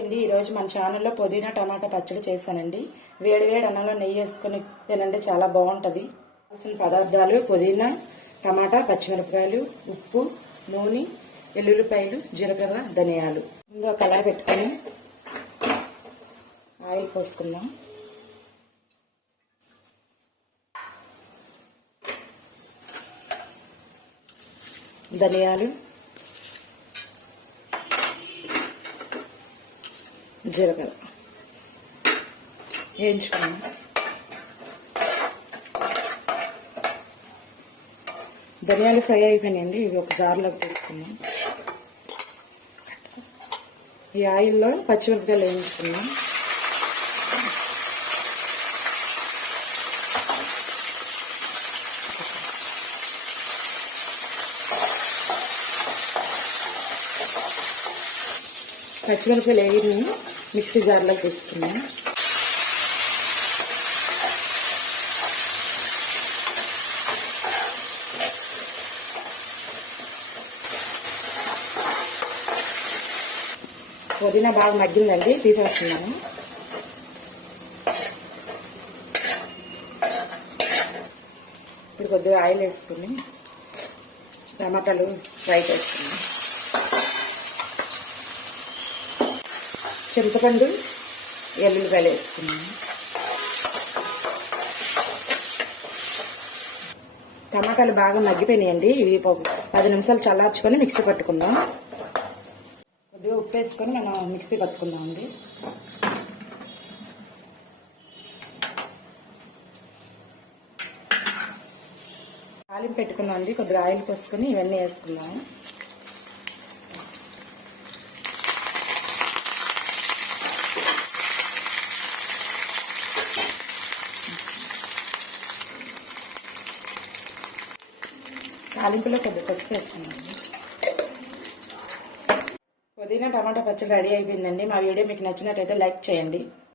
అండి ఈరోజు మన ఛానల్లో పుదీనా టమాటా పచ్చడి చేశానండి. వేడి వేడి అన్నంలో నెయ్యి వేసుకుని తినండి చాలా బాగుంటుంది. కావాల్సిన పదార్థాలు పుదీనా టమాటా పచ్చిమిరపకాయలు ఉప్పు నూనె ఎల్లుల్లిపాయలు జీలకర్ర ధనియాలు. ముందుగా కళాయి పెట్టుకొని ఆయిల్ పోసుకుందాం. ధనియాలు జీలకర్ర. వేయించుకున్నాం. ధనియాలు ఫ్రై అయిపోయినాయండి ఇవి ఒక జార్లోకి తీసుకున్నాం. ఈ ఆయిల్లో పచ్చిమిరపకాయలు వేయించుకున్నాం. పచ్చిమిరపకాయలు వేగిని మిక్సీ జార్లోకి తీసుకున్నాను పుదీనా బాగా మగ్గిందండి తీసేస్తున్నాను. ఇప్పుడు కొద్దిగా ఆయిల్ వేసుకుని టమాటాలు ఫ్రై చేస్తున్నాను. చింతపండు ఎల్లుల్లిపాయలు వేసుకున్నాం టమాటాలు బాగా మగ్గిపోయినాయండి. ఇవి పది నిమిషాలు చల్లార్చుకొని మిక్సీ పట్టుకుందాం. కొద్దిగా ఉప్పు వేసుకొని మనం మిక్సీ పట్టుకుందాం అండి తాలింపు పెట్టుకున్నాం అండి కొద్దిగా ఆయిల్ పోసుకొని ఇవన్నీ వేసుకున్నాము తాలింపులో కొద్ది పసుపు వేసుకున్నాను. పుదీనా టమాటా పచ్చడి రెడీ అయిపోయిందండి. మా వీడియో మీకు నచ్చినట్టయితే లైక్ చేయండి.